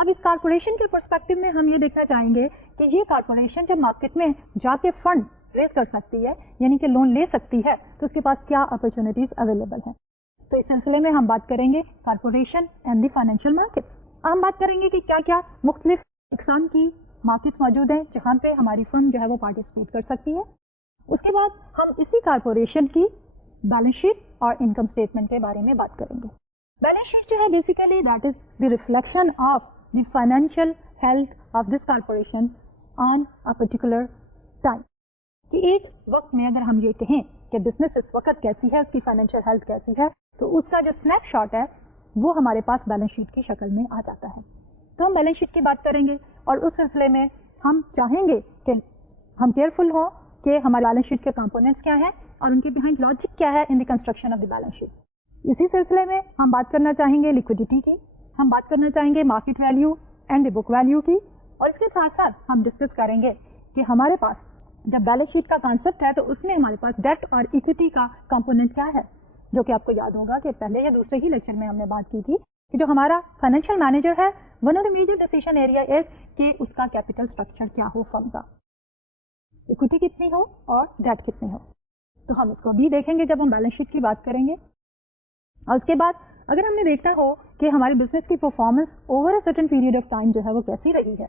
اب اس کارپوریشن کے پرسپیکٹو میں ہم یہ دیکھنا چاہیں گے کہ یہ کارپوریشن جب مارکیٹ میں جا کے فنڈ ریز کر سکتی ہے یعنی کہ لون لے سکتی ہے تو اس کے پاس کیا اپرچونیٹیز اویلیبل ہیں. تو اس سلسلے میں ہم بات کریں گے corporation and the financial market. ہم بات کریں گے کہ کیا کیا مختلف اقسام کی مارکیٹس موجود ہیں جہاں پہ ہماری فرم جو ہے وہ پارٹیسپیٹ کر سکتی ہے. اس کے بعد ہم اسی کارپوریشن کی بیلنس شیٹ اور انکم اسٹیٹمنٹ کے بارے میں بات کریں گے. بیلنس شیٹ جو ہے basically that is the reflection of the financial health of this corporation on a particular time. کہ ایک وقت میں اگر ہم یہ کہیں کہ بزنس اس وقت کیسی ہے, اس کی فائنینشیل ہیلتھ کیسی ہے, تو اس کا جو اسنیپ شاٹ ہے وہ ہمارے پاس بیلنس شیٹ کی شکل میں آ جاتا ہے. تو ہم بیلنس شیٹ کی بات کریں گے اور اس سلسلے میں ہم چاہیں گے کہ ہم کیئرفل ہوں کہ ہمارے بیلنس شیٹ کے کمپوننٹس کیا ہیں اور ان کے بیہائنڈ لاجک کیا ہے in the construction of the balance sheet. اسی سلسلے میں ہم بات کرنا چاہیں گے لیکوڈیٹی کی, ہم بات کرنا چاہیں گے market value and the book value کی, اور اس کے ساتھ ساتھ ہم ڈسکس کریں گے کہ ہمارے پاس جب بیلنس شیٹ کا کانسیپٹ ہے تو اس میں ہمارے پاس ڈیٹ اور ایکویٹی کا کمپوننٹ کیا ہے, جو کہ آپ کو یاد ہوگا کہ پہلے یا دوسرے ہی لیکچر میں ہم نے بات کی تھی کہ جو ہمارا فائنینشیل مینیجر ہے one of the major decision area is کہ اس کا کیپٹل اسٹرکچر کیا ہو, فرم کا ایکویٹی کتنی ہو اور ڈیٹ کتنی ہو. تو ہم اس کو بھی دیکھیں گے جب ہم بیلنس شیٹ کی بات کریں گے. اور اس کے بعد اگر ہم نے دیکھا ہو کہ ہمارے بزنس کی performance over a certain period of time جو ہے وہ کیسی رہی ہے,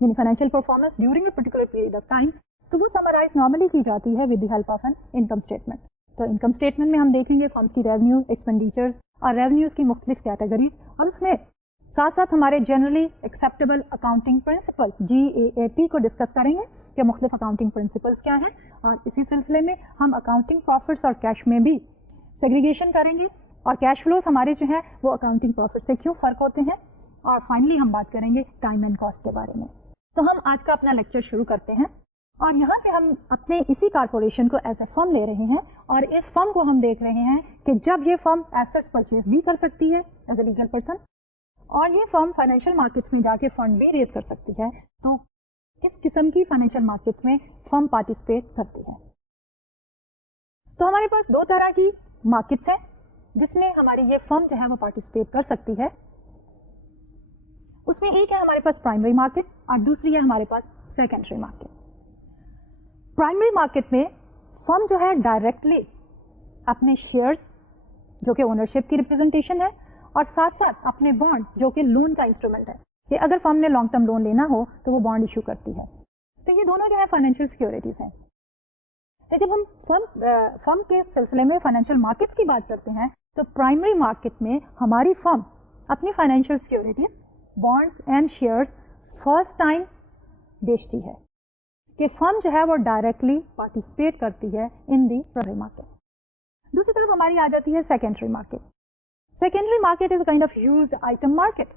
یعنی financial performance during a particular period of time, تو وہ سمرائز نارملی کی جاتی ہے with the help of an income statement. تو انکم اسٹیٹمنٹ میں ہم دیکھیں گے فرمس کی ریونیو, ایکسپینڈیچرز اور ریونیوز کی مختلف کیٹیگریز, اور اس میں ساتھ ساتھ ہمارے generally acceptable accounting principle GAAP کو ڈسکس کریں گے کہ مختلف اکاؤنٹنگ پرنسپلس کیا ہیں, اور اسی سلسلے میں ہم اکاؤنٹنگ پروفٹس اور کیش میں بھی سیگریگیشن کریں گے, اور کیش فلوز ہمارے جو ہیں وہ اکاؤنٹنگ پروفٹ سے کیوں فرق ہوتے ہیں, اور فائنلی ہم بات کریں گے ٹائم اینڈ کاسٹ کے بارے میں. تو ہم آج کا اپنا لیکچر شروع کرتے ہیں, اور یہاں پہ ہم اپنے اسی کارپوریشن کو ایز اے فرم لے رہے ہیں, اور اس فرم کو ہم دیکھ رہے ہیں کہ جب یہ فرم ایسٹس پرچیز بھی کر سکتی ہے ایز اے لیگل پرسن, اور یہ فرم فائنینشیل مارکیٹس میں جا کے فنڈ بھی ریز کر سکتی ہے, تو کس قسم کی فائنینشیل مارکیٹس میں فرم پارٹیسپیٹ کرتی ہے. تو ہمارے پاس دو طرح کی مارکیٹس ہیں جس میں ہماری یہ فرم جو ہے وہ پارٹیسپیٹ کر سکتی ہے. اس میں ایک ہے ہمارے پاس پرائمری مارکیٹ اور دوسری ہے ہمارے پاس سیکنڈری مارکیٹ. پرائمری مارکیٹ میں فرم جو ہے ڈائریکٹلی اپنے شیئرز جو کہ اونرشپ کی ریپرزینٹیشن ہے, اور ساتھ ساتھ اپنے بانڈ جو کہ لون کا انسٹرومنٹ ہے, کہ اگر فرم نے لانگ ٹرم لون لینا ہو تو وہ بانڈ ایشو کرتی ہے. تو یہ دونوں جو ہے فائنینشیل سیکورٹیز ہیں. تو جب ہم فرم کے سلسلے میں فائنینشیل مارکیٹس کی بات کرتے ہیں تو پرائمری مارکیٹ میں ہماری فرم اپنی financial securities bonds and shares first time بیچتی ہے, کہ فرم جو ہے وہ ڈائریکٹلی پارٹیسپیٹ کرتی ہے ان دی پرائمری مارکیٹ. دوسری طرف ہماری آ جاتی ہے secondary market. Secondary market is kind of used item market.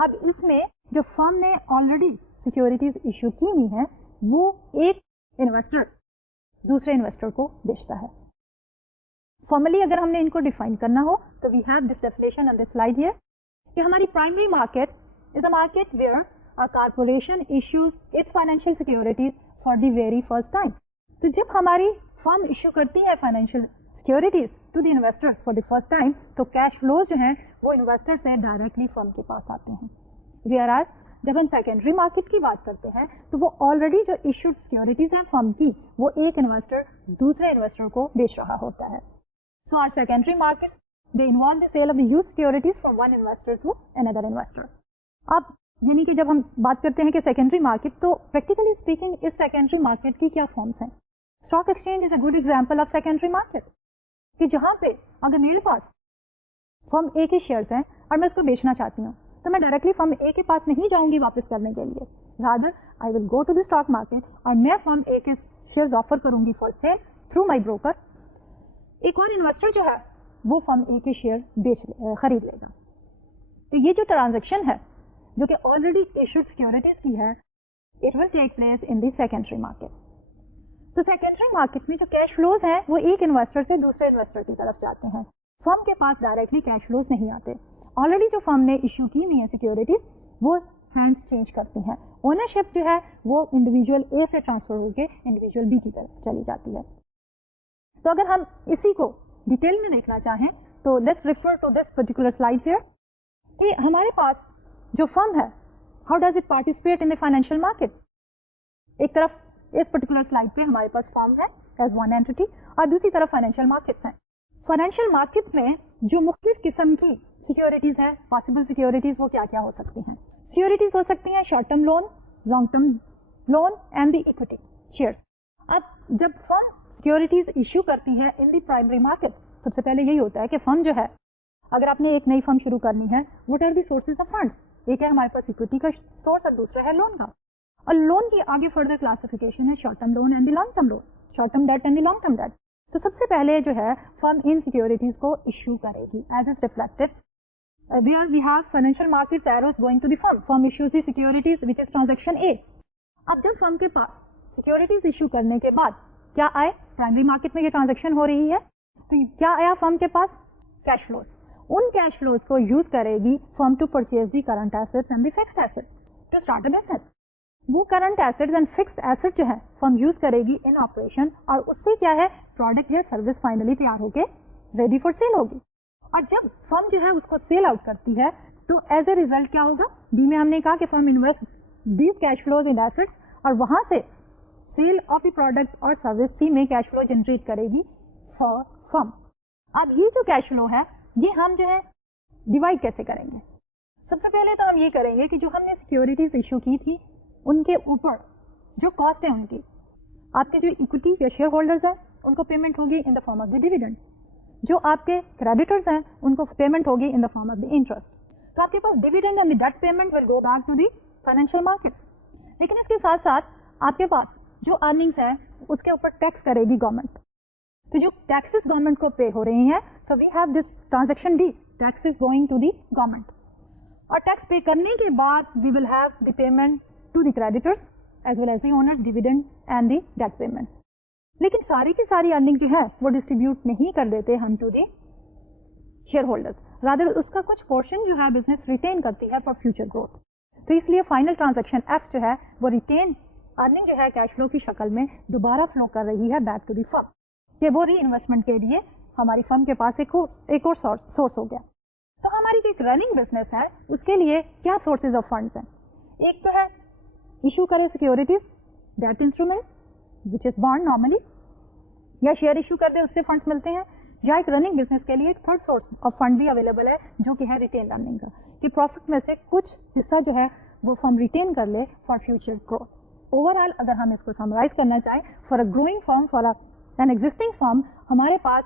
اب اس میں جو فرم نے آلریڈی سیکورٹیز ایشو کی ہوئی ہیں وہ ایک انویسٹر دوسرے انویسٹر کو بیچتا ہے. فارملی اگر ہم نے ان کو ڈیفائن کرنا ہو تو we have this definition on this slide here, کہ ہماری primary market is a market where a corporation issues its financial securities for the very first time. تو جب ہماری فرم ایشو کرتی ہے financial securities to the investors for the first time, تو cash flows جو ہیں وہ انویسٹر سے ڈائریکٹلی فرم کے پاس آتے ہیں. ویئراز جب ہم سیکنڈری مارکیٹ کی بات کرتے ہیں تو وہ آلریڈی جو ایشوڈ سیکورٹیز ہیں فرم کی وہ ایک انویسٹر دوسرے انویسٹر کو بیچ رہا ہوتا ہے. So are secondary market they involve the sale of the used securities from one investor to another investor. اب یعنی کہ جب ہم بات کرتے ہیں کہ سیکنڈری مارکیٹ, تو پریکٹیکلی اسپیکنگ اس سیکنڈری مارکیٹ کی کیا فارمس ہیں. Stock exchange is a good example of secondary market, کہ جہاں پہ اگر میرے پاس فرم اے کے شیئرس ہیں اور میں اس کو بیچنا چاہتی ہوں تو میں ڈائریکٹلی فرم اے کے پاس نہیں جاؤں گی واپس کرنے کے لیے, rather I will go to the stock market اور میں فرم اے کے شیئرز آفر کروں گی for sale through my broker. ایک اور انویسٹر جو ہے وہ فرم اے کے شیئر خرید لے گا. تو یہ جو ٹرانزیکشن ہے جو کہ آلریڈی ایشوڈ سیکورٹیز کی ہے, it will take place in the secondary market. تو سیکنڈری مارکیٹ میں جو کیش فلوز ہیں وہ ایک انویسٹر سے دوسرے انویسٹر کی طرف جاتے ہیں. فرم کے پاس ڈائریکٹلی کیش فلوز نہیں آتے, آلریڈی جو فرم نے ایشو کی ہوئی ہیں سیکورٹیز وہ ہینڈس چینج کرتی ہیں. اونرشپ جو ہے وہ انڈیویجول اے سے ٹرانسفر ہو کے انڈیویجول بی کی طرف چلی جاتی ہے. تو اگر ہم اسی کو ڈیٹیل میں دیکھنا چاہیں تو let's refer to this particular slide here, کہ ہمارے پاس जो फर्म है, how does it participate in the financial market? एक तरफ इस पर्टिकुलर स्लाइड पे हमारे पास फर्म है एज वन एंटिटी और दूसरी तरफ फाइनेंशियल मार्केट्स हैं. फाइनेंशियल मार्केट में जो मुख्तलिफ किस्म की सिक्योरिटीज है, पॉसिबल सिक्योरिटीज, वो क्या क्या हो सकती हैं? सिक्योरिटीज हो सकती हैं short term loan, long term loan and the equity shares. अब जब फर्म सिक्योरिटीज इश्यू करती है इन द प्राइमरी मार्केट, सबसे पहले यही होता है कि फर्म जो है, अगर आपने एक नई फर्म शुरू करनी है, what are the sources of funds? एक है हमारे पास इक्विटी का सोर्स और दूसरा है लोन का. और लोन की आगे फर्दर क्लासिफिकेशन है short term loan and the long term loan, short term debt and the long term debt. तो सबसे पहले जो है फर्म इन सिक्योरिटीज को इश्यू करेगी as is reflected where we have financial markets arrows going to the firm. Firm issues the securities which is transaction A. अब जब फर्म के पास सिक्योरिटीज इश्यू करने के बाद क्या आए? प्राइमरी मार्केट में ये ट्रांजैक्शन हो रही है, तो क्या आया फर्म के पास? Cash flows. उन कैश फ्लोज को यूज करेगी firm to purchase the current assets and the fixed asset to start a business. वो current assets and fixed asset जो है फर्म यूज करेगी इन ऑपरेशन, और उससे क्या है, प्रोडक्ट या सर्विस फाइनली तैयार होके रेडी फॉर सेल होगी. और जब फर्म जो है उसको सेल आउट करती है तो एज ए रिजल्ट क्या होगा? बी में हमने कहा कि firm invest these cash flows in assets, और वहां से सेल ऑफ द प्रोडक्ट और सर्विस सी में कैश फ्लो जनरेट करेगी फॉर फर्म. अब ये जो कैश फ्लो है ये हम जो है डिवाइड कैसे करेंगे? सबसे पहले तो हम ये करेंगे कि जो हमने सिक्योरिटीज इश्यू की थी उनके ऊपर जो कॉस्ट है उनकी, आपके जो इक्विटी या शेयर होल्डर्स हैं उनको पेमेंट होगी in the form of the dividend. जो आपके क्रेडिटर्स हैं उनको पेमेंट होगी in the form of the interest. तो आपके पास dividend and the debt payment will go back to the financial markets. लेकिन इसके साथ साथ आपके पास जो अर्निंग्स है उसके ऊपर टैक्स करेगी गवर्नमेंट. तो जो टैक्सेस गवर्नमेंट को पे हो रही हैं, so we have this transaction D, taxes going to the government. और टैक्स पे करने के बाद we will have the payment to the creditors as well as the owners, dividend and the debt payment. लेकिन सारी की सारी earning जो है वो डिस्ट्रीब्यूट नहीं कर देते हम to the share holders, rather उसका कुछ पोर्शन जो है बिजनेस रिटेन करती है फॉर फ्यूचर ग्रोथ. तो इसलिए फाइनल ट्रांजैक्शन एफ जो है वो रिटेन अर्निंग जो है कैश फ्लो की शक्ल में दोबारा फ्लो कर रही है बैक टू दी फर्म. ये वो री इन्वेस्टमेंट के लिए हमारी फर्म के पास एक और सोर्स हो गया. तो हमारी जो एक रनिंग बिजनेस है उसके लिए क्या सोर्सेज ऑफ फंड्स हैं? एक तो है इशू करे securities, debt instrument which is bond normally, या शेयर इशू कर दे उससे फंड्स मिलते हैं, या एक रनिंग बिजनेस के लिए एक थर्ड सोर्स ऑफ फंड भी अवेलेबल है जो कि है रिटेन अर्निंग का, कि प्रॉफिट में से कुछ हिस्सा जो है वो फर्म रिटेन कर ले फॉर फ्यूचर ग्रोथ. ओवरऑल अगर हम इसको समराइज करना चाहें, for a growing firm, for an existing firm, हमारे पास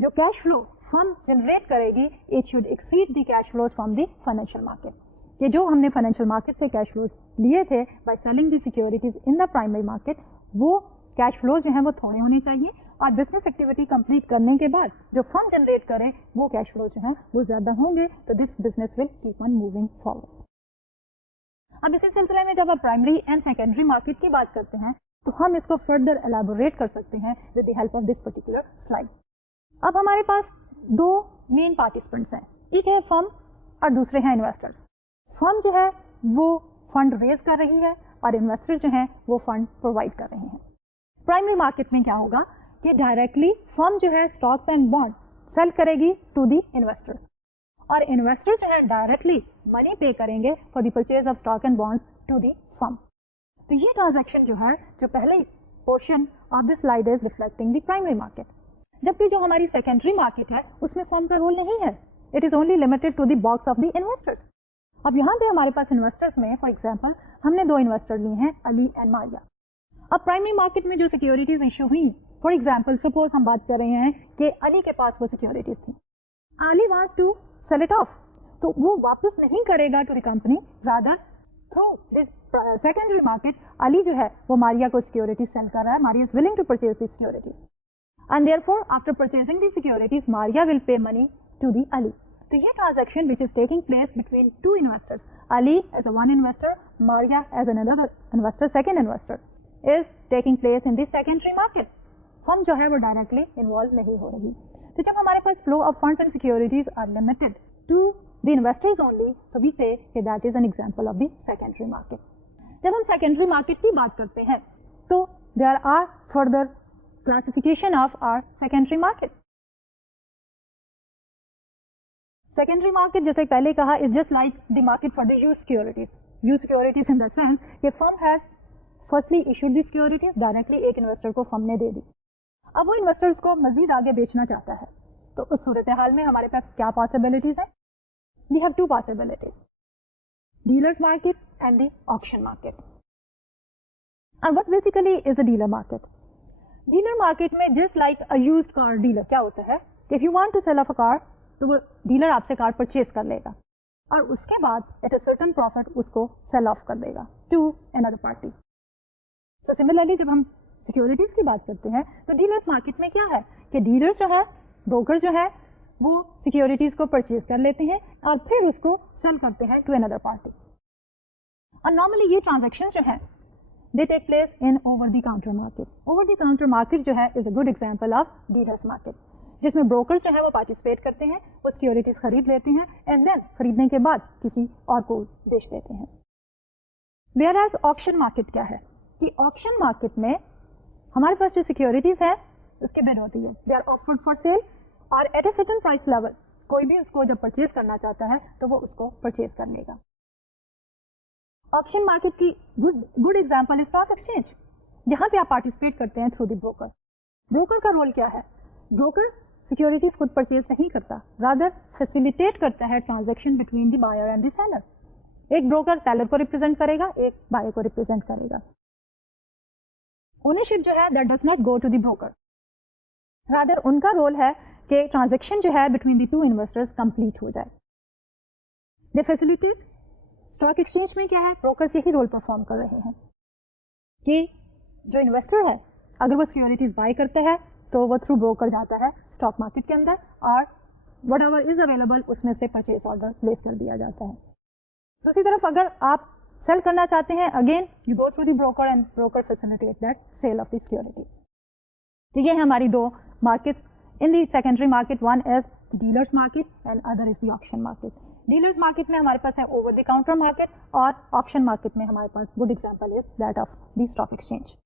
जो कैश फ्लो फर्म जनरेट करेगी it should exceed the cash flows from the financial market. ये जो हमने फाइनेंशियल मार्केट से कैश फ्लोज लिए थे by selling the securities in the primary market, वो कैश फ्लोज जो है वो थोड़े होने चाहिए, और बिजनेस एक्टिविटी कंप्लीट करने के बाद जो फर्म जनरेट करे वो कैश फ्लो जो है वो ज्यादा होंगे. तो this business will keep on moving forward. अब इसी सिलसिले में जब आप प्राइमरी एंड सेकेंडरी मार्केट की बात करते हैं तो हम इसको फर्दर एलैबोरेट कर सकते हैं with the help of this particular slide. अब हमारे पास दो मेन पार्टिसिपेंट्स हैं, एक है फर्म और दूसरे हैं इन्वेस्टर्स. फर्म जो है वो फंड रेज कर रही है और इन्वेस्टर्स जो हैं वो फंड प्रोवाइड कर रहे हैं. प्राइमरी मार्केट में क्या होगा कि डायरेक्टली फर्म जो है स्टॉक्स एंड बॉन्ड सेल करेगी टू दी इन्वेस्टर, और इन्वेस्टर जो है डायरेक्टली मनी पे करेंगे for the purchase of stock and bonds to the firm. तो ये ट्रांजैक्शन जो है, जो पहले portion of this slide is reflecting the primary market. जबकि जो हमारी सेकेंडरी मार्केट है उसमें फर्म का रोल नहीं है, it is only limited to the box of the investors. अब यहाँ पे हमारे पास इन्वेस्टर्स में फॉर एग्जाम्पल हमने दो इन्वेस्टर लिए हैं, अली एंड मारिया. अब प्राइमरी मार्केट में जो सिक्योरिटीज इश्यू हुई, फॉर एग्जाम्पल सपोज हम बात कर रहे हैं कि अली के पास वो सिक्योरिटीज थी, Ali wants to sell it off, तो वो वापस नहीं करेगा to the company, rather through this secondary market Ali जो है वो मारिया को सिक्योरिटीज सेल कर रहा है. Maria is willing to purchase the securities, and therefore after purchasing the securities Maria will pay money to the Ali. तो ये transaction which is taking place between two investors, Ali as a one investor, Maria as another investor, second investor, is taking place in the secondary market. Firm जो है वो directly involve नहीं हो रही. तो जब हमारे पास flow of funds and securities are limited to the investors only, so we say कि that is an example of the secondary market. जब हम secondary market की बात करते हैं तो there are further classification of our secondary market. Secondary market जैसे पहले कहा is just like the market for the used securities. Used securities in the sense कि firm has firstly issued the securities directly एक investor को firm ने दे दी. अब वो इन्वेस्टर्स को मजीद आगे बेचना चाहता है, तो उस सूरत हाल में हमारे पास क्या पॉसिबिलिटीज है? We have two possibilities, dealers market and the auction market. And what basically is a dealer market? Dealer market में just like a used car dealer क्या होता है, if you want to sell off a car तो वो dealer आपसे car purchase कर लेगा और उसके बाद एट अ सर्टेन प्रॉफिट उसको सेल ऑफ कर देगा टू अनदर पार्टी. तो सिमिलरली जब हम सिक्योरिटीज की बात करते हैं तो डीलर्स मार्केट में क्या है कि डीलर जो है, ब्रोकर जो है, वो सिक्योरिटीज को परचेज कर लेते हैं और फिर उसको सेल करते हैं टू अनदर पार्टी. और नॉर्मली ये ट्रांजैक्शन जो है they take place in over the counter market. Over the counter market जो है is a good example of dealers market, जिसमें ब्रोकर्स जो है वो पार्टिसिपेट करते हैं, वो सिक्योरिटीज खरीद लेते हैं एंड देन खरीदने के बाद किसी और को बेच देते हैं. वेयर एज ऑक्शन मार्केट क्या है कि ऑक्शन मार्केट में हमारे पास जो सिक्योरिटीज है उसकी बिड होती है, they are offered for sale और at a certain price level कोई भी उसको जब परचेज करना चाहता है तो वो उसको परचेज कर लेगा. ऑक्शन मार्केट की good example is stock exchange, जहां पे आप पार्टिसिपेट करते हैं थ्रू द ब्रोकर. ब्रोकर का रोल क्या है? ब्रोकर सिक्योरिटीज खुद परचेज नहीं करता, रादर फैसिलिटेट करता है transaction between the buyer and the seller. एक ब्रोकर सेलर को रिप्रेजेंट करेगा, एक बायर को रिप्रेजेंट करेगा. ओनरशिप जो है that does not go to the broker, rather उनका रोल है कि ट्रांजैक्शन जो है between the two investors complete हो जाए. दे फैसिलिटेट. स्टॉक एक्सचेंज में क्या है, ब्रोकर्स यही रोल परफॉर्म कर रहे हैं कि जो इन्वेस्टर है अगर वो सिक्योरिटीज बाय करता है तो वो थ्रू ब्रोकर जाता है स्टॉक मार्केट के अंदर और वट एवर इज अवेलेबल उसमें से परचेज ऑर्डर प्लेस कर दिया जाता है. दूसरी तरफ अगर आप सेल करना चाहते हैं, again you go through the broker and broker facilitate that sale of the security. तो ये है हमारी दो markets in the secondary market. One is dealers market and other is the auction market. Dealers market में हमारे पास है over the counter market और ऑक्शन मार्केट में हमारे पास good example is that of the stock exchange.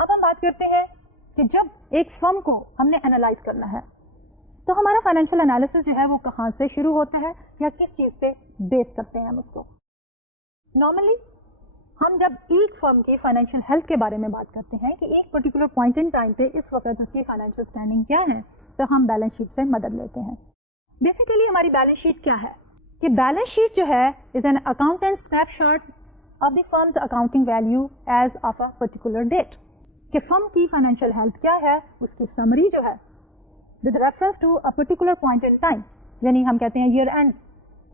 अब हम बात करते हैं कि जब एक फर्म को हमने एनालाइज करना है तो हमारा फाइनेंशियल एनालिसिस जो है वो कहाँ से शुरू होता है या किस चीज पे बेस करते हैं हम उसको. नॉर्मली हम जब एक फर्म की फाइनेंशियल हेल्थ के बारे में बात करते हैं कि एक पर्टिकुलर पॉइंट इन टाइम पे इस वक्त उसकी फाइनेंशियल स्टैंडिंग क्या है, तो हम बैलेंस शीट से मदद लेते हैं. बेसिकली हमारी बैलेंस शीट क्या है कि बैलेंस शीट जो है is an accountant snapshot of the firm's accounting value as of a particular date. कि फर्म की फाइनेंशियल हेल्थ क्या है उसकी समरी जो है with reference to a particular point in time, यानी हम कहते हैं ईयर एंड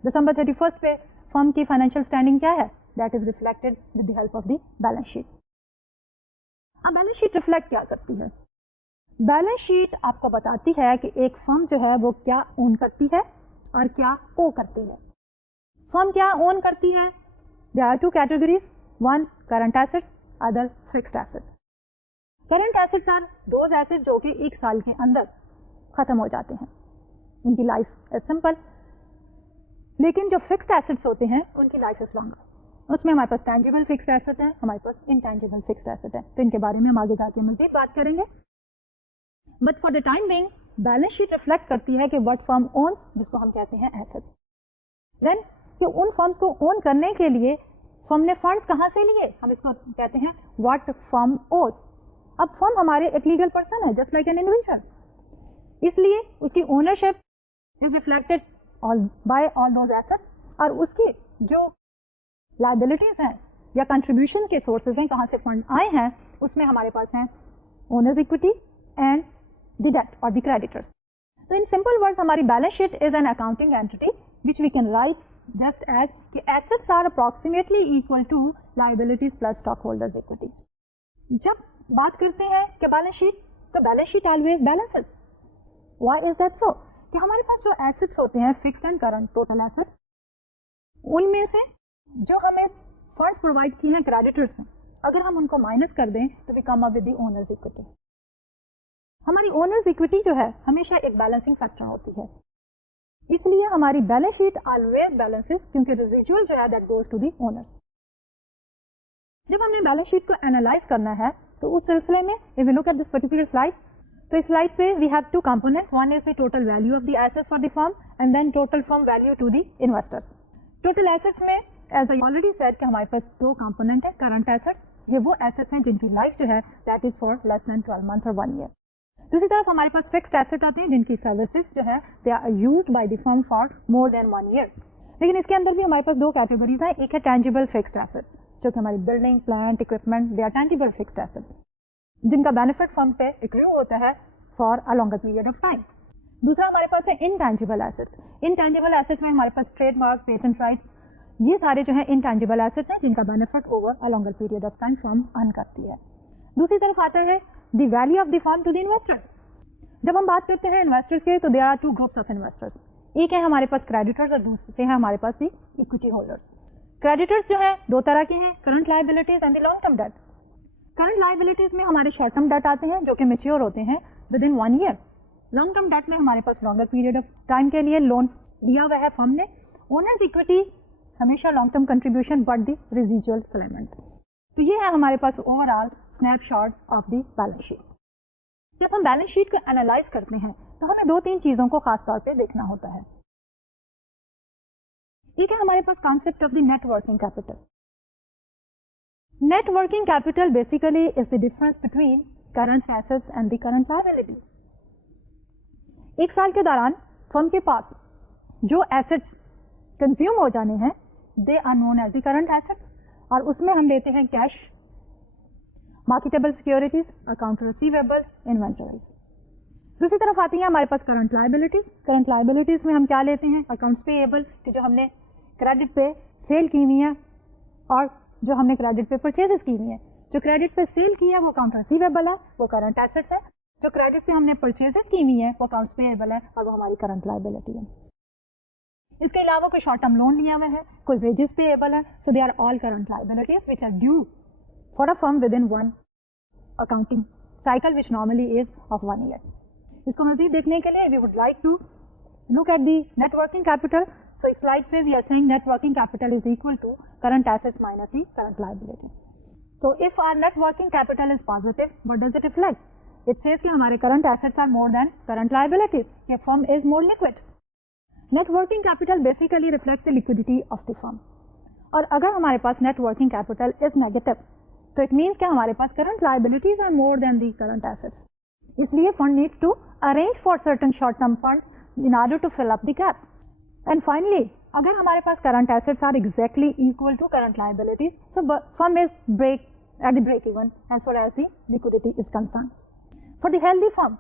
December 31 पे फर्म की फाइनेंशियल स्टैंडिंग क्या है, that is reflected with the help of the balance sheet. अब बैलेंस शीट रिफ्लेक्ट क्या करती है? बैलेंस शीट आपको बताती है कि एक फर्म जो है वो क्या ओन करती है और क्या ओ करती है. फर्म क्या ओन करती है? There are two categories, one current assets, other fixed assets. Current assets are those assets जो कि एक साल के अंदर खत्म हो जाते हैं, उनकी लाइफ इज सिंपल. लेकिन जो फिक्स्ड एसेट्स होते हैं उनकी लाइफ इज लॉन्गर. उसमें हमारे पास टैंजिबल फिक्स्ड एसेट है, हमारे पास इनटैंजिबल फिक्स्ड एसेट है. तो इनके बारे में हम आगे जाके मजीद बात करेंगे. But for the time being balance sheet reflect करती है कि व्हाट फर्म ओन्स, जिसको हम कहते हैं एसेट्स. देन कि उन फर्म्स को ओन करने के लिए फर्म ने फंड्स कहाँ से लिए, हम इसको कहते हैं व्हाट फर्म ओज. अब फर्म हमारे एक लीगल पर्सन है जस्ट लाइक एन इंडिविजुअल, इसलिए उसकी ownership is reflected by all those assets और उसकी जो लायबिलिटीज हैं या कंट्रीब्यूशन के सोर्सेज हैं, कहाँ से फंड आए हैं, उसमें हमारे पास हैं owners equity and the debt और द क्रेडिटर्स. तो इन सिंपल वर्ड्स हमारी balance sheet is an accounting entity which we can write just as कि assets are approximately equal to liabilities plus stockholders equity. जब बात करते हैं कि balance sheet, तो balance sheet always balances. Why is that so? कि हमारे पास जो एसेट्स होते हैं fixed and current total assets, उनमें से जो हमें फंड्स प्रोवाइड किए हैं क्रेडिटर्स ने, अगर हम उनको माइनस कर दें तो we come up with the owners equity. हमारी ओनर्स इक्विटी जो है हमेशा एक बैलेंसिंग फैक्टर होती है, इसलिए हमारी बैलेंस शीट ऑलवेज बैलेंसेस, क्योंकि रेजिडुअल जो है that goes to the owners. जब हमने बैलेंस शीट को एनालाइज करना है तो उस सिलसिले में if you look at this particular slide, تو اس slide پہ we have two components. One is the total value of the assets for the firm and then total firm value to the investors. Total assets میں as I already said کہ ہمارے پاس دو component ہے. Current assets, یہ وہ assets ہیں جن کی life جو ہے that is for less than 12 months or 1 year. دوسری طرف ہمارے پاس fixed asset آتے ہیں جن کی services جو ہے they are used by the firm for more than 1 year. لیکن اس کے اندر بھی ہمارے پاس دو categories ہیں. ایک ہے tangible fixed asset جو کہ ہماری building plant equipment they are tangible fixed asset جن کا بینیفٹ فرم پہ ایکریو ہوتا ہے for a longer period of time. دوسرا ہمارے پاس ہے انٹینجیبل ایسٹس. انٹینجیبل ایسٹس میں ہمارے پاس ٹریڈ مارک پیٹنٹ رائٹس یہ سارے جو ہیں انٹینجیبل ایسٹس ہیں جن کا benefit over a longer period of time firm earn کرتی ہے. دوسری طرف آتا ہے the value of the firm to the investors. جب ہم بات کرتے ہیں انویسٹرز کے تو there are two groups of investors. ایک ہے ہمارے پاس کریڈیٹرز اور دوسرے ہیں ہمارے پاس دی اکویٹی ہولڈرز. کریڈیٹرز جو ہیں دو طرح کے ہیں, current liabilities and the long term date. Current liabilities میں ہمارے شارٹ ٹرم ڈیٹ آتے ہیں جو کہ میچیور ہوتے ہیں within 1 year. Long term debt میں ہمارے پاس لانگر پیریڈ آف ٹائم کے لیے لون لیا ہوا ہے فرم نے. اونرز اکویٹی ہمیشہ long term contribution but the residual claimant. تو یہ ہے ہمارے پاس overall snapshot of the balance sheet. جب ہم بیلنس شیٹ کو اینالائز کرتے ہیں تو ہمیں 2-3 چیزوں کو خاص طور پہ دیکھنا ہوتا ہے. ایک ہے ہمارے پاس concept of the net working capital. Net working capital basically is the difference between current assets and the current liability. ایک سال کے دوران فرم کے پاس جو ایسٹس کنزیوم ہو جانے ہیں they are known as the current assets, اور اس میں ہم لیتے ہیں cash, marketable securities, account receivables, inventories. دوسری طرف آتی ہیں ہمارے پاس کرنٹ لائبلٹیز. کرنٹ لائبلٹیز میں ہم کیا لیتے ہیں اکاؤنٹس پے ایبل کہ جو ہم نے کریڈٹ پہ سیل کی ہوئی ہیں اور جو ہم نے کریڈٹ پہ پرچیز کی ہوئی ہیں. جو کریڈٹ پہ سیل کی ہے وہ اکاؤنٹ ریسیویبل ہے, وہ کرنٹ ایسٹس ہے. جو کریڈٹ پہ ہم نے پرچیز کی ہوئی ہے وہ اکاؤنٹس پے ایبل ہے اور وہ ہماری کرنٹ لائبلٹی ہے. اس کے علاوہ کوئی شارٹ ٹرم لون لیا ہوا ہے, کوئی ویجز پے ایبل ہے. So they are all current liabilities which are due for a firm within 1 accounting cycle which normally is of 1 year. اس کو مزید دیکھنے کے لیے we would like to look at the net working capital. So اس slide پہ we are seeing net working capital is equal to current assets minus the current liabilities. تو if our net working capital is positive what does it reflect? It says کہ ہمارے current assets are more than current liabilities. یہ firm is more liquid. Net working capital basically reflects the liquidity of the firm. اور اگر ہمارے پاس net working capital is negative تو it means کہ ہمارے پاس current liabilities are more than the current assets. اس لیے fund needs to arrange for certain short term fund in order to fill up the gap. And finally اگر ہمارے پاس current assets are exactly equal to current liabilities so firm is break at the break even as far as the liquidity is concern. For the healthy firm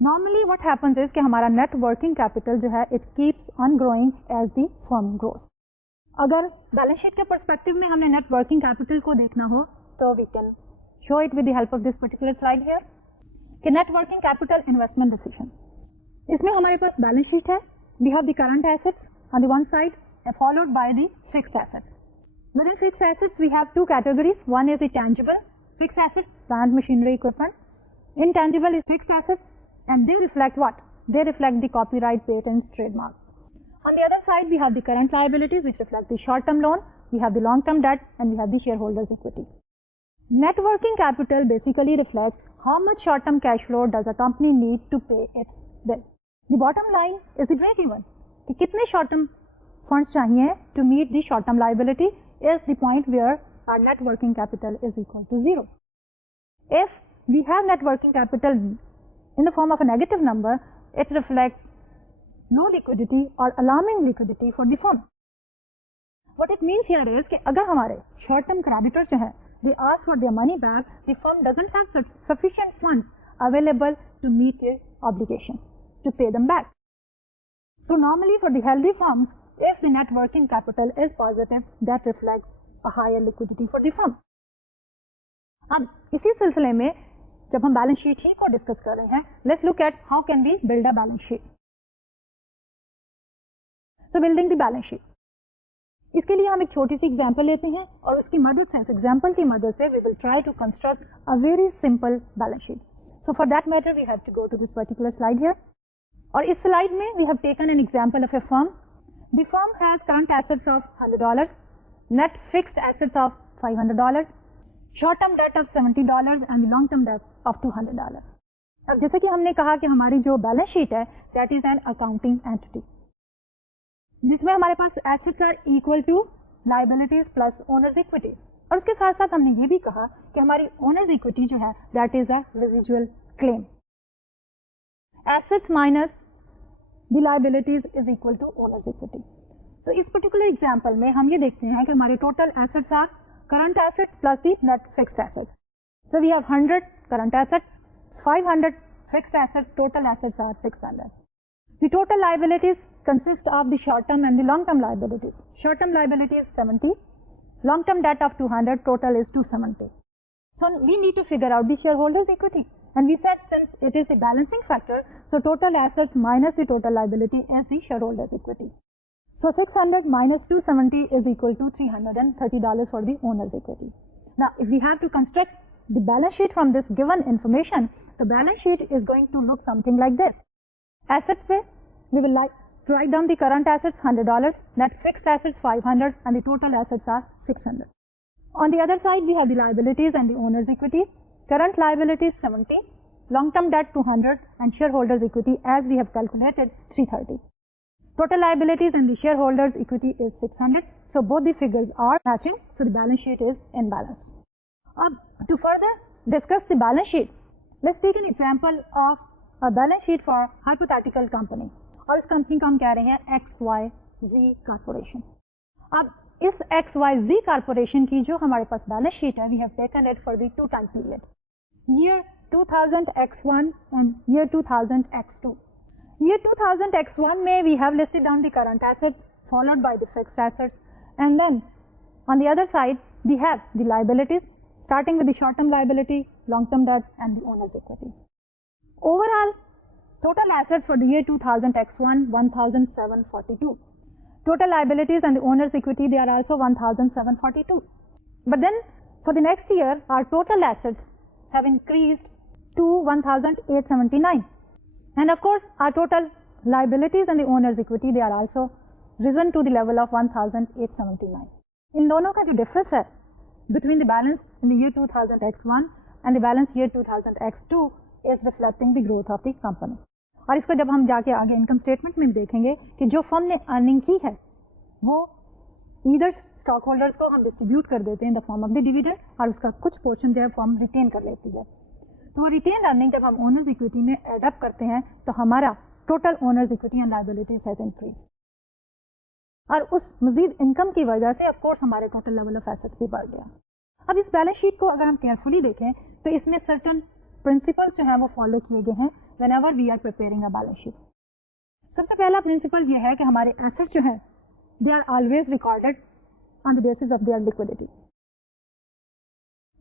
normally what happens is کہ ہمارا net working capital جو ہے it keeps on growing as the firm grows. اگر balance sheet کے perspective میں ہم نے net working capital کو دیکھنا ہو تو we can show it with the help of this particular slide here کہ net working capital investment decision. اس میں ہمارے پاس بیلنس شیٹ ہے. We have the current assets on the one side and followed by the fixed assets. Within fixed assets we have two categories. One is the tangible fixed asset, plant, machinery, equipment. Intangible is fixed asset and they reflect what? They reflect the copyright, patents, trademark. On the other side we have the current liabilities which reflect the short term loan, we have the long term debt and we have the shareholders equity. Net working capital basically reflects how much short term cash flow does a company need to pay its bill. The bottom line is the break even. کہ کتنے short term funds چاہیے to meet the short term liability is the point where our net working capital is equal to 0. If we have net working capital in the form of a negative number, it reflects low liquidity or alarming liquidity for the firm. What it means here is کہ اگر ہمارے short term creditors جو ہیں they ask for their money back, the firm doesn't have sufficient funds available to meet their obligation to pay them back. So normally for the healthy firms, if the net working capital is positive, that reflects a higher liquidity for the firm. اب اسی سلسلے میں جب ہم balance sheet ہی کو discuss کر رہے ہیں, let's look at how can we build a balance sheet. So building the balance sheet. اس کے لیے ہم ایک چھوٹی سی ایگزامپل لیتے ہیں اور اس کی مدد سے, اس ایگزامپل کی مدد سے we will try to construct a very simple balance sheet. So for that matter we have to go to this particular slide here. اور اس سلائڈ میں we have taken an example of a firm. The firm has current assets of $100, net fixed assets of $500, short term debt of $70 and the long term debt of $200. اب جیسے کہ ہم نے کہا کہ ہماری جو بیلنس شیٹ ہے that is an accounting entity جس میں ہمارے پاس assets are equal to liabilities plus owners equity, اور اس کے ساتھ ساتھ ہم نے یہ بھی کہا کہ ہماری اونرز اکویٹی جو ہے that is a residual claim. Assets minus the liabilities is equal to owners equity. تو اس پرٹیکولر ایگزامپل میں ہم یہ دیکھتے ہیں کہ ہمارے total assets are current assets plus the net fixed assets. So we have 100 current assets, 500 fixed assets, total assets are 600. The total liabilities consist of the short term and the long term liabilities. Short term liability is 70, long term debt of 200, total is 270. So we need to figure out the shareholders equity, and we said since it is the balancing factor, so total assets minus the total liability is the shareholders equity. So 600 minus 270 is equal to $330 for the owner's equity. Now if we have to construct the balance sheet from this given information, the balance sheet is going to look something like this. Assets pay, we will write down the current assets $100, net fixed assets 500, and the total assets are 600. On the other side, we have the liabilities and the owner's equity. Current liabilities 70, long-term debt 200, and shareholders equity as we have calculated 330. Total liabilities and the shareholders equity is 600. So both the figures are matching. So the balance sheet is in balance. To further discuss the balance sheet, let's take an example of a balance sheet for hypothetical company. اور اس company کو ہم کہہ رہے ہیں XYZ corporation. اب اس XYZ corporation کی جو ہمارے پاس بیلنس شیٹ ہے, we have taken it for the 2 time period, year 2000 X1 and year 2000 X2. year 2000 X1 میں we have listed down the current assets followed by the fixed assets, and then on the other side we have the liabilities starting with the short term liability, long term debt, and the owner's equity. Overall total assets for the year 2000 X1 1742. Total liabilities and the owner's equity, they are also 1742. But then for the next year our total assets have increased to 1879, and of course our total liabilities and the owner's equity, they are also risen to the level of 1879. ان دونوں کا جو difference ہے between the balance in the year 2000 X1 and the balance year 2000 X2 is reflecting the growth of the company. اور اس کو جب ہم جا کے آگے انکم اسٹیٹمنٹ میں دیکھیں گے کہ جو فرم نے ارننگ کی ہے وہ ادھر اسٹاک ہولڈرس کو ہم ڈسٹریبیوٹ کر دیتے ہیں in the form of the dividend, اور اس کا کچھ پورشن جو ہے فرم ریٹین کر لیتی ہے. تو وہ ریٹین ارننگ جب ہم اونرز اکویٹی میں ایڈ اپ کرتے ہیں تو ہمارا total owners equity and liabilities has increase, اور اس مزید انکم کی وجہ سے آف کورس ہمارے ٹوٹل لیول آف ایسٹس بھی بڑھ گیا. اب اس بیلنس شیٹ کو اگر ہم کیئرفلی دیکھیں تو اس میں سرٹن پرنسپلس جو ہیں وہ فالو کیے گئے ہیں whenever we are preparing a balance sheet. سب سے پہلا پرنسپل یہ ہے کہ ہمارے ایسٹس جو ہیں they are always recorded on the basis of their liquidity.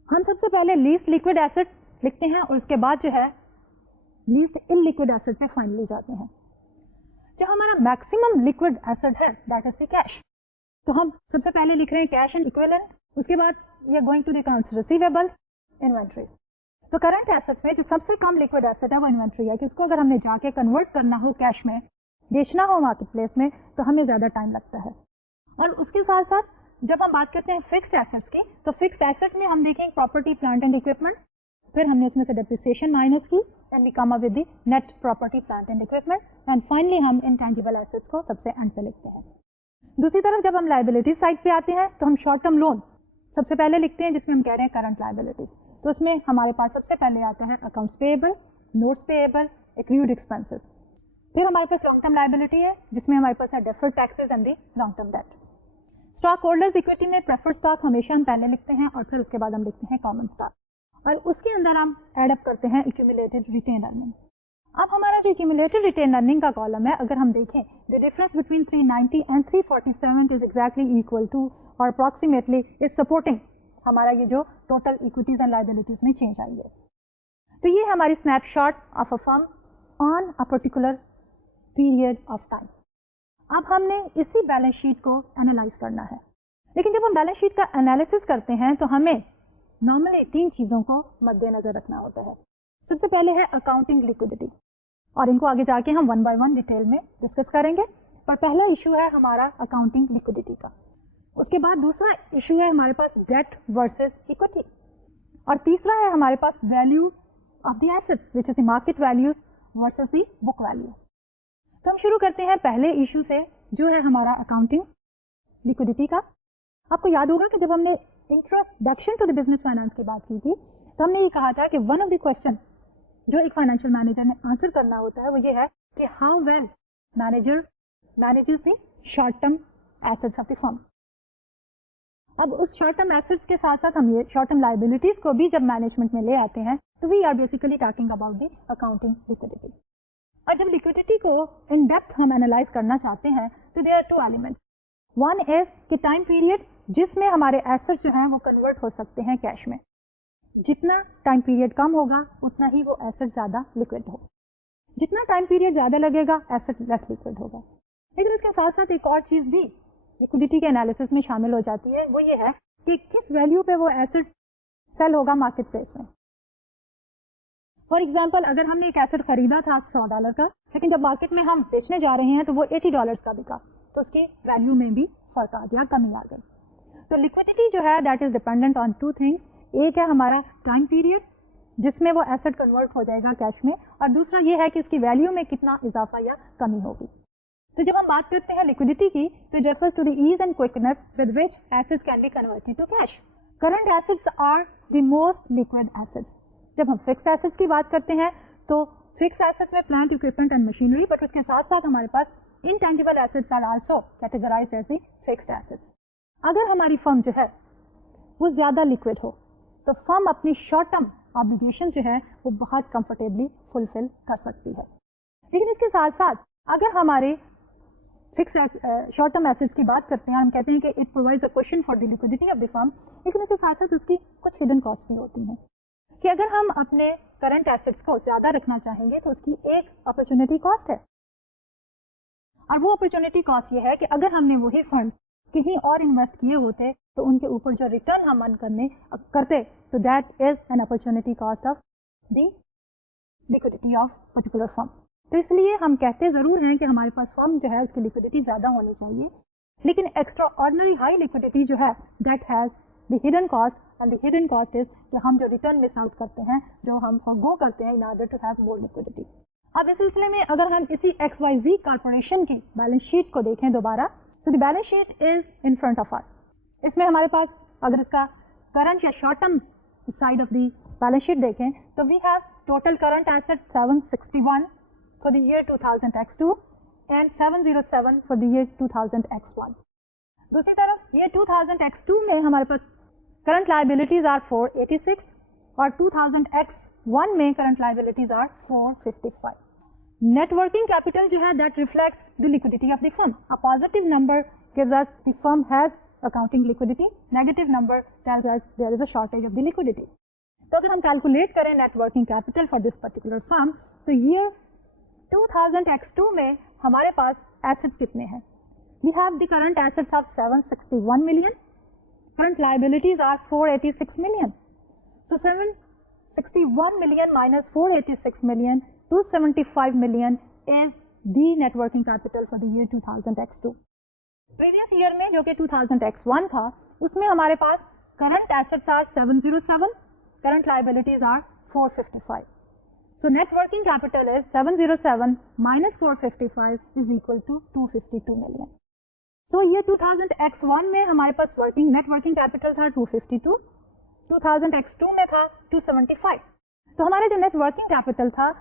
ہم سب سے پہلے لیسٹ لکوڈ ایسٹ لکھتے ہیں اور اس کے بعد جو ہے لیسٹ ان لکوڈ ایسٹ پہ فائنلی جاتے ہیں. جو ہمارا میکسیمم لکوڈ ایسٹ ہے دیٹ از دی کیش, تو ہم سب سے پہلے لکھ رہے ہیں کیش اینڈ اکویلنٹ. اس کے بعد we are going to the accounts receivable, inventories. تو کرنٹ ایسٹ میں جو سب سے کم لکوڈ ایسٹ ہے وہ انوینٹری ہے, کہ اس کو اگر ہم نے جا کے کنورٹ کرنا ہو کیش میں, بیچنا ہو مارکیٹ پلیس میں, تو ہمیں زیادہ ٹائم لگتا ہے. اور اس کے ساتھ ساتھ جب ہم بات کرتے ہیں فکسڈ ایسٹس کی, تو فکسڈ ایسٹ میں ہم دیکھیں پراپرٹی پلانٹ اینڈ اکوپمنٹ, پھر ہم نے اس میں سے ڈیپریسیشن مائنس کی, and we come up with the net property plant and equipment, and finally ہم انٹینجیبل ایسٹس کو سب سے اینڈ پہ لکھتے ہیں. دوسری طرف جب ہم لائبلٹی سائڈ پہ آتے ہیں تو ہم شارٹ ٹرم لون سب سے پہلے لکھتے ہیں, جس میں ہم کہہ رہے ہیں کرنٹ لائبلٹیز. تو اس میں ہمارے پاس سب سے پہلے آتا ہے accounts payable, notes payable, accrued expenses. پھر ہمارے پاس لانگ ٹرم لائبلٹی ہے جس میں ہمارے پاس ہے deferred taxes and the long term date. Stock holders equity میں پریفرڈ اسٹاک ہمیشہ ہم پہلے لکھتے ہیں, اور پھر اس کے بعد ہم لکھتے ہیں کامن اسٹاک, اور اس کے اندر ہم ایڈ اپ کرتے ہیں ایکومولیٹڈ ریٹین ارننگ. اب ہمارا جو ایکومولیٹڈ ریٹین ارننگ کا کالم ہے, اگر ہم دیکھیں the difference between 390 and 347 is exactly equal to or approximately is supporting ہمارا یہ جو ٹوٹل اکویٹیز اینڈ لائبلٹیز میں چینج آئی ہے. تو یہ ہماری snapshot of a firm on a particular period of time. اب ہم نے اسی بیلنس شیٹ کو اینالائز کرنا ہے, لیکن جب ہم بیلنس شیٹ کا انالیسس کرتے ہیں تو ہمیں نارملی 3 چیزوں کو مد نظر رکھنا ہوتا ہے. سب سے پہلے ہے اکاؤنٹنگ لیکوڈیٹی, اور ان کو آگے جا کے ہم 1 by 1 ڈیٹیل میں ڈسکس کریں گے. پر پہلا ایشو ہے ہمارا اکاؤنٹنگ لیکوڈیٹی کا. اس کے بعد دوسرا ایشو ہے ہمارے پاس ڈیٹ ورسز اکویٹی, اور تیسرا ہے ہمارے پاس value of the assets, which is the market values versus the book value. तो हम शुरू करते हैं पहले इशू से, जो है हमारा अकाउंटिंग लिक्विडिटी का. आपको याद होगा कि जब हमने introduction to the business finance की बात की थी, तो हमने ये कहा था कि वन ऑफ द क्वेश्चन जो एक फाइनेंशियल मैनेजर ने आंसर करना होता है वो ये है कि how well manager manages the short term assets of the firm. अब उस शॉर्ट टर्म एसेट्स के साथ साथ हम ये शॉर्ट टर्म लायबिलिटीज को भी जब मैनेजमेंट में ले आते हैं तो we are basically talking about the accounting liquidity. और जब लिक्विडिटी को इन डेप्थ हम एनालाइज करना चाहते हैं तो there are two elements. One is कि टाइम पीरियड जिसमें हमारे एसेट्स जो हैं वो कन्वर्ट हो सकते हैं कैश में. जितना टाइम पीरियड कम होगा उतना ही वो एसेट ज्यादा लिक्विड होगा. जितना टाइम पीरियड ज्यादा लगेगा एसेट लेस लिक्विड होगा. लेकिन उसके साथ साथ एक और चीज भी लिक्विडिटी के एनालिसिस में शामिल हो जाती है, वो ये है कि किस वैल्यू पे वो एसेट सेल होगा मार्केट प्लेस में. फॉर एग्जाम्पल, अगर हमने एक एसेट खरीदा था $100 का, लेकिन जब मार्केट में हम बेचने जा रहे हैं तो वो $80 का बिका, तो उसकी वैल्यू में भी फर्क आ गया, कमी आ गई. तो लिक्विडिटी जो है that is dependent on two things. एक है हमारा टाइम पीरियड जिसमें वो एसेट कन्वर्ट हो जाएगा कैश में, और दूसरा ये है कि उसकी वैल्यू में कितना इजाफा या कमी होगी. तो जब हम बात करते हैं लिक्विडिटी की, तो it refers to the ease and quickness with which assets can be converted to cash. Current assets are the most liquid assets. जब हम फिक्स्ड एसेट्स की बात करते हैं तो फिक्स्ड एसेट में plant equipment and machinery, but उसके साथ साथ हमारे पास intangible assets are also categorised as the fixed assets. अगर हमारी फर्म जो है वो ज्यादा लिक्विड हो तो फर्म अपनी शॉर्ट टर्म ऑब्लिगेशन जो है वो बहुत कंफर्टेबली फुलफिल कर सकती है. लेकिन इसके साथ साथ अगर हमारे फिक्स शॉर्ट टर्म एसेट्स की बात करते हैं, हम कहते हैं कि it provides a question for the liquidity of the firm, लेकिन इसके साथ साथ उसकी कुछ हिडन कॉस्ट भी होती हैं कि अगर हम अपने करंट एसेट्स को ज्यादा रखना चाहेंगे तो उसकी एक अपॉर्चुनिटी कॉस्ट है. और वो अपॉर्चुनिटी कॉस्ट ये है कि अगर हमने वही फंड कहीं और इन्वेस्ट किए होते तो उनके ऊपर जो रिटर्न हम अर्न करते तो that is an opportunity cost of the liquidity of particular firm. तो इसलिए हम कहते जरूर हैं कि हमारे पास फर्म जो है उसकी लिक्विडिटी ज्यादा होनी चाहिए, लेकिन एक्स्ट्रा ऑर्डिनरी हाई लिक्विडिटी जो है that has the hidden cost, and the hidden cost is कि हम जो रिटर्न मिस आउट करते हैं, जो हम फॉरगो करते हैं in order to have more liquidity. अब इस सिलसिले में अगर हम इसी XYZ कॉर्पोरेशन की बैलेंस शीट को देखें दोबारा, तो the balance sheet is in front of us. इसमें हमारे पास अगर इसका करंट या short term side of the balance sheet देखें तो we have total current asset 761 for the year 2000 X2 and 707 for the year 2000 X1. दूसरी तरफ ये 2000 X2 में हमारे पास करंट लायबिलिटीज आर 486 और 2000 X1 में current liabilities are 455. Net working capital जो है that reflects the liquidity of the firm. A positive number gives us the firm has accounting liquidity, negative number tells us there is a shortage of the liquidity. तो अगर हम calculate करें net working capital for this particular firm, तो year 2000 X2 में हमारे पास assets कितने हैं? We have the current assets of 761 million, current liabilities are 486 million. So 761 million minus 486 million, 275 million is the net working capital for the year 2000 X2. Previous year में जो कि 2000 X1 था, उसमें हमारे पास current assets are 707, current liabilities are 455. So net working capital is 707 minus 455 is equal to 252 million. So ये 2000 X1 में हमारे पास net working capital था 252, 2000 X2 में था 275. तो हमारे जो net working capital था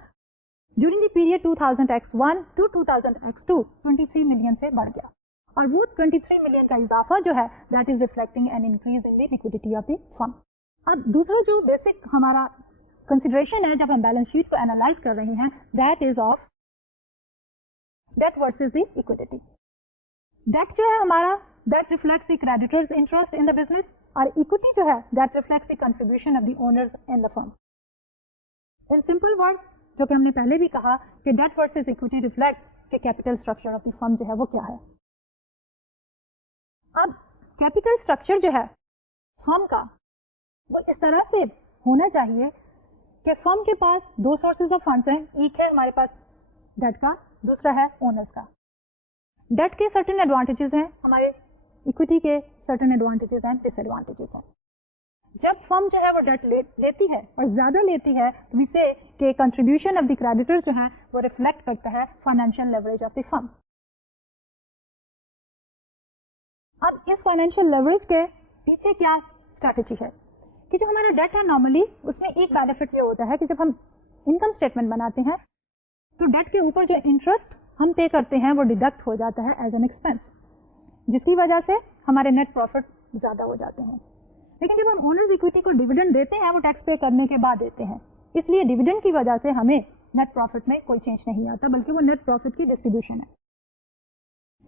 during the period 2000 X1 to 2000 X2 23 million से बढ़ गया, और वो 23 million का इजाफा जो है that is reflecting an increase in the liquidity of the firm. अब दूसरा जो बेसिक हमारा कंसिडरेशन है जब हम बैलेंस शीट को एनालाइज कर रहे हैं, that is of debt versus the equity. Debt जो है हमारा that reflects the creditors interest in the business, और इक्विटी जो है that reflects the contribution of the owners in the firm. In simple words, जो कि हमने पहले भी कहा कि डेट वर्सेस इक्विटी रिफ्लेक्ट्स कि capital structure of the firm जो है वो क्या है. अब कैपिटल स्ट्रक्चर जो है फर्म का वो इस तरह से होना चाहिए कि फर्म के पास दो सोर्सेज ऑफ फंड्स हैं. एक है हमारे पास डेट का, दूसरा है ओनर्स का. डेट के सर्टेन एडवांटेजेस हैं, हमारे इक्विटी के सर्टेन एडवांटेजेस हैं, डिसएडवांटेजेस हैं. जब फर्म जो है वो डेट लेती है और ज्यादा लेती है तो we say कि कंट्रीब्यूशन ऑफ द क्रेडिटर्स जो है वो रिफ्लेक्ट करता है financial leverage of the firm. अब इस फाइनेंशियल लेवरेज के पीछे क्या स्ट्रैटेजी है कि जो हमारा डेट है नॉर्मली उसमें एक बेनिफिट ये होता है कि जब हम इनकम स्टेटमेंट बनाते हैं तो डेट के ऊपर जो इंटरेस्ट हम पे करते हैं वो डिडक्ट हो जाता है एज एन एक्सपेंस, जिसकी वजह से हमारे नेट प्रॉफिट ज्यादा हो जाते हैं। लेकिन जब हम ओनर्स इक्विटी को डिविडेंड देते हैं वो टैक्स पे करने के बाद देते हैं, इसलिए डिविडेंड की वजह से हमें नेट प्रॉफिट में कोई चेंज नहीं आता, बल्कि वो नेट प्रॉफिट की डिस्ट्रीब्यूशन है।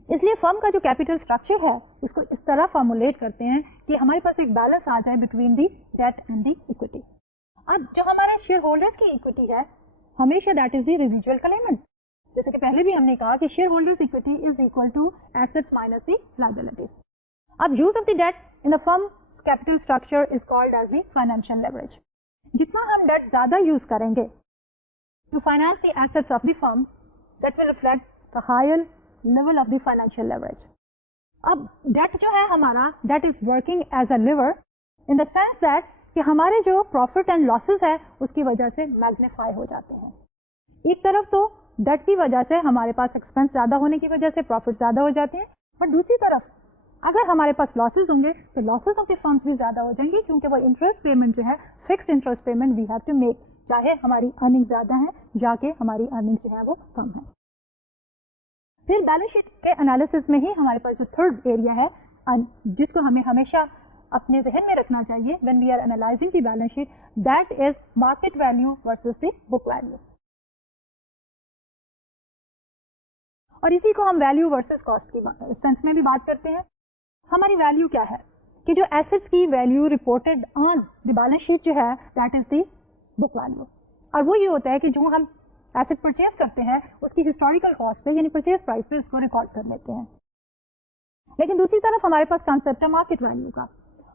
इसलिए फर्म का जो कैपिटल स्ट्रक्चर है उसको इस तरह फॉर्मुलेट करते हैं कि हमारे पास एक बैलेंस आ जाए between the debt and the equity. अब जो हमारे शेयर होल्डर्स की इक्विटी है हमेशा that is the residual element. जैसे कि पहले भी हमने कहा कि shareholders equity is equal to assets minus the liabilities. अब use of the debt in the firm capital structure is called as the financial leverage. जितना हम डेट ज्यादा यूज करेंगे to finance the assets of the firm that will reflect the higher level of the financial leverage. अब debt जो है हमारा that is working as a lever in the sense that कि हमारे जो प्रॉफिट एंड लॉसेस है उसकी वजह से मैग्नीफाई हो जाते हैं। एक तरफ तो डेट की वजह से हमारे पास एक्सपेंस ज्यादा होने की वजह से प्रॉफिट ज्यादा हो जाते हैं, बट दूसरी तरफ अगर हमारे पास लॉसेस होंगे तो लॉसेस ऑफ द फर्म्स भी ज्यादा हो जाएंगे, क्योंकि वो इंटरेस्ट पेमेंट जो है fixed interest payment we have to make, चाहे हमारी अर्निंग ज्यादा है जाके हमारी अर्निंग जो है वो कम है। फिर बैलेंस शीट के एनालिसिस में ही हमारे पास जो थर्ड एरिया है जिसको हमें हमेशा अपने जहन में रखना चाहिए when we are analyzing the balance sheet, that is market value versus the book value. और इसी को हम वैल्यू वर्सेस कॉस्ट की सेंस में भी बात करते हैं। हमारी वैल्यू क्या है कि जो एसेट्स की value reported on the balance sheet जो है that is the book value. और वो ये होता है कि जो हम एसेट परचेज करते हैं उसकी हिस्टोरिकल कॉस्ट पे यानी परचेज प्राइस पे उसको रिकॉर्ड कर लेते हैं। लेकिन दूसरी तरफ हमारे पास कॉन्सेप्ट है मार्केट वैल्यू का।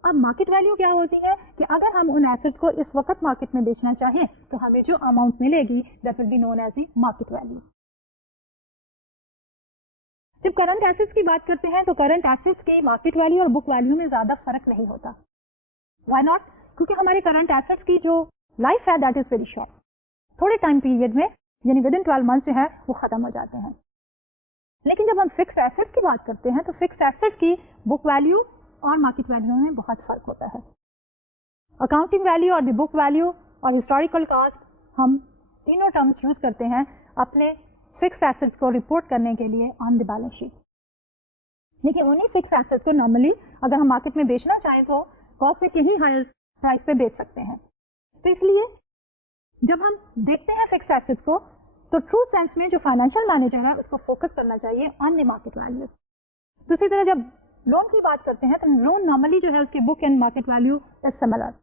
अब मार्केट वैल्यू क्या होती है कि अगर हम उन एसेट्स को इस वक्त मार्केट में बेचना चाहें तो हमें जो अमाउंट मिलेगी that will be known as the market value. जब करंट एसेट्स की बात करते हैं तो करंट एसेट्स की मार्केट वैल्यू और बुक वैल्यू में ज्यादा फर्क नहीं होता। Why not? क्योंकि हमारे करंट एसेट्स की जो लाइफ है दैट इज वेरी शॉर्ट, थोड़े टाइम पीरियड में यानी विद इन 12 मंथ जो है वो खत्म हो जाते हैं। लेकिन जब हम फिक्स एसेट्स की बात करते हैं तो फिक्स एसेट की बुक वैल्यू और मार्केट वैल्यू में बहुत फर्क होता है। अकाउंटिंग वैल्यू और द बुक वैल्यू और हिस्टोरिकल कॉस्ट हम तीनों टर्म्स यूज करते हैं अपने फिक्स एसेट्स को रिपोर्ट करने के लिए ऑन द बैलेंस शीट। लेकिन उन्हीं फिक्स एसेट्स को नॉर्मली अगर हम मार्केट में बेचना चाहें तो कॉस्ट से कहीं हायर प्राइस पे बेच सकते हैं। तो इसलिए जब हम देखते हैं फिक्स एसेट्स को तो ट्रू सेंस में जो फाइनेंशियल मैनेजर है उसको फोकस करना चाहिए ऑन द मार्केट वैल्यूज। दूसरी तरह जब लोन की बात करते हैं तो लोन नॉर्मली जो है उसकी book and market value is similar,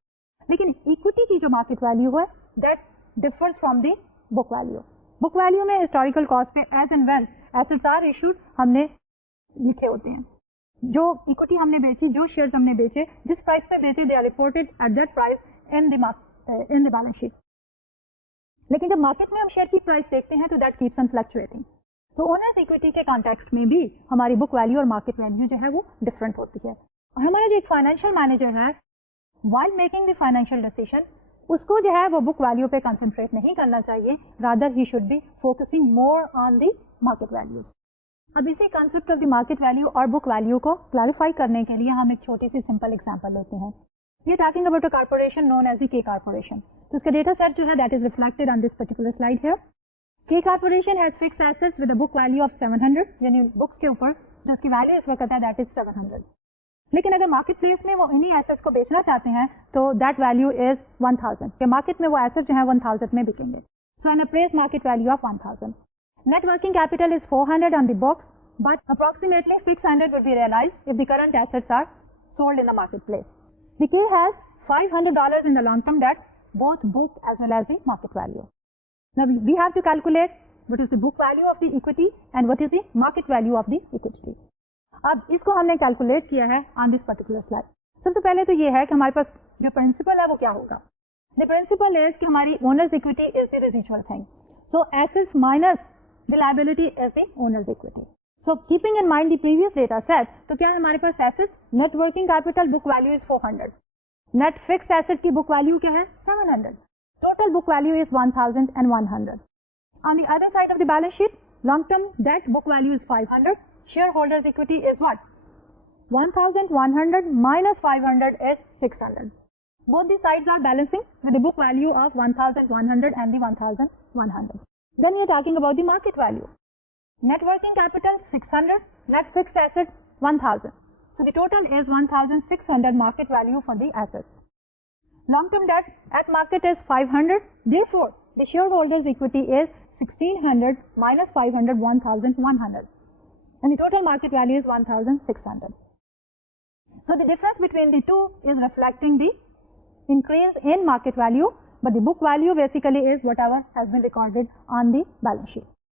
लेकिन इक्विटी की जो मार्केट वैल्यू है that differs from the book value. Book value में हिस्टोरिकल कॉस्ट पे as and when assets are issued हमने लिखे होते हैं। जो इक्विटी हमने बेची, जो शेयर्स हमने बेचे, जिस प्राइस पे बेचे they are reported at that price in the balance sheet. लेकिन जब मार्केट में हम शेयर की प्राइस देखते हैं तो दैट कीप्स ऑन फ्लक्चुएटिंग। तो ओनर्स इक्विटी के कॉन्टेक्स्ट में भी हमारी बुक वैल्यू और मार्केट वैल्यू जो है वो डिफरेंट होती है। और हमारा जो एक फाइनेंशियल मैनेजर है while making the financial decision उसको जो है वो बुक वैल्यू पे कंसंट्रेट नहीं करना चाहिए, rather he should be focusing more on the market values. अब इसी concept of the market value और बुक वैल्यू को क्लैरिफाई करने के लिए हम एक छोटी सी सिंपल एग्जांपल लेते हैं। We are talking about a corporation known as the K corporation. तो इसका डेटा सेट जो है that is reflected on this particular slide here. K corporation has fixed assets with a book value of 700, यानी books के ऊपर जो उसकी value इस वक्त है दैट इज 700। लेकिन अगर मार्केट प्लेस में वो इन्हीं एसेट्स को बेचना चाहते हैं तो दैट वैल्यू इज 1000, कि मार्केट में वो एसेट्स जो है 1000 में बिकेंगे। So an appraised market value of 1000। Net working capital is 400 on the books, but approximately 600 would be realized if the current assets are sold in the marketplace. The K has $500 in the long-term debt, both book as well as the market value. Now we have to calculate what is the book value of the equity and what is the market value of the equity. अब इसको हमने calculate किया है on this particular slide. सबसे पहले तो ये है कि हमारे पास जो प्रिंसिपल है वो क्या होगा। द प्रिंसिपल इज कि हमारी owners equity is the residual thing, so assets minus the liability is the owners equity. So keeping in mind the previous data set, तो क्या है हमारे पास assets, net working capital, book value is 400. Net fixed asset की book value क्या है? 700. Total book value is 1,100. On the other side of the balance sheet, long-term debt book value is 500. Shareholders' equity is what? 1,100 minus 500 is 600. Both the sides are balancing with the book value of 1,100 and the 1,100. Then we are talking about the market value. Net working capital 600, net fixed asset 1,000. So the total is 1,600 market value for the assets. Long-term debt at market is 500. Therefore, the shareholders' equity is 1,600 minus 500, 1,100. And the total market value is 1,600. So the difference between the two is reflecting the increase in market value, but the book value basically is whatever has been recorded on the balance sheet.